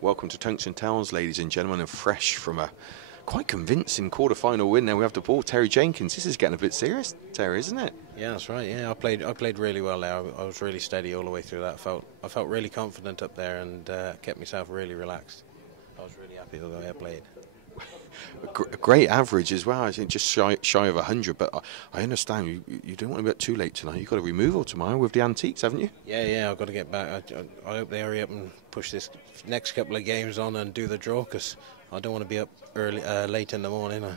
Welcome to Tungsten Towers, ladies and gentlemen, and fresh from a quite convincing quarter-final win. Now we have the ball, Terry Jenkins. This is getting a bit serious, Terry, isn't it? Yeah, that's right. Yeah, I played really well there. I was really steady all the way through that. I felt really confident up there and kept myself really relaxed. I was really happy with the way I played. A great average as well. I think just shy of 100. But I understand you don't want to be up too late tonight. You've got a removal tomorrow with the Antiques, haven't you? Yeah. I've got to get back. I hope they hurry up and push this next couple of games on and do the draw, because I don't want to be up late in the morning. No,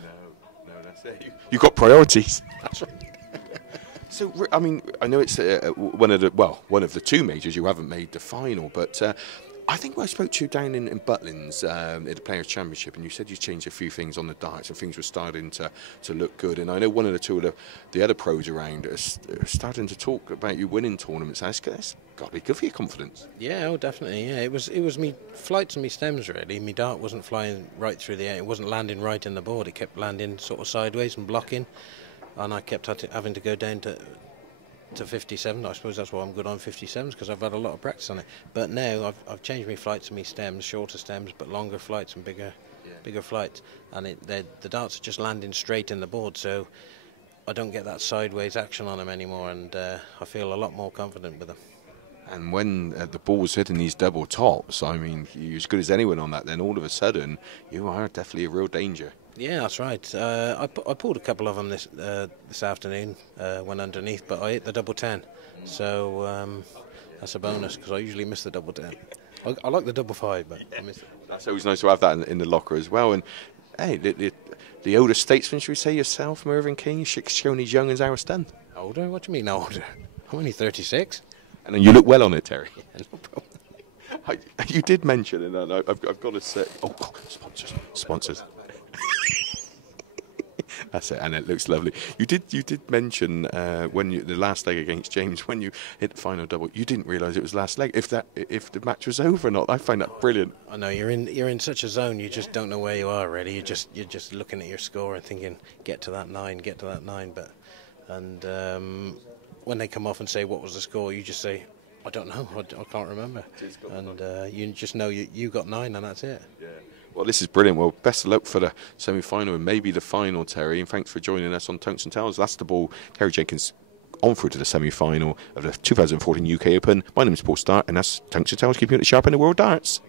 that's it. You've got priorities. That's right. So, I mean, I know it's one of the two majors you haven't made the final, but I think I spoke to you down in Butlins at the Players' Championship, and you said you changed a few things on the darts and things were starting to look good. And I know one of the other pros around are starting to talk about you winning tournaments. That's got to be good for your confidence. Yeah, oh, definitely. Yeah, it was me flights and me stems really. Me dart wasn't flying right through the air. It wasn't landing right in the board. It kept landing sort of sideways and blocking, and I kept having to go down to 57. I suppose that's why I'm good on 57s, because I've had a lot of practice on it. But now I've changed my flights and my stems, shorter stems but longer flights and bigger flights, and the darts are just landing straight in the board, so I don't get that sideways action on them anymore, and I feel a lot more confident with them. And when the ball's hitting these double tops, I mean, you're as good as anyone on that, then all of a sudden you are definitely a real danger. Yeah, that's right. I pulled a couple of them this afternoon, went underneath, but I hit the double 10, so that's a bonus, because I usually miss the double 10. I like the double 5, but I miss it. That's always nice to have that in the locker as well. And hey, the older statesman, should we say, yourself, Mervyn King, shown he's young as our Stan. Older? What do you mean older? I'm only 36. And then you look well on it, Terry. Yeah, no problem. You did mention, and I've got to say, sponsors. That's it, and it looks lovely. You did mention the last leg against James, when you hit the final double, you didn't realise it was last leg. If the match was over or not, I find that brilliant. I know you're in such a zone, you just don't know where you are really. You're just looking at your score and thinking, get to that 9. But when they come off and say what was the score, you just say, I don't know, I can't remember, and you just know you got 9 and that's it. Yeah. Well, this is brilliant. Well, best of luck for the semi-final and maybe the final, Terry. And thanks for joining us on Tungsten Towers. That's the ball. Terry Jenkins on through to the semi-final of the 2014 UK Open. My name is Paul STARR, and that's Tungsten Towers keeping it sharp in the world darts.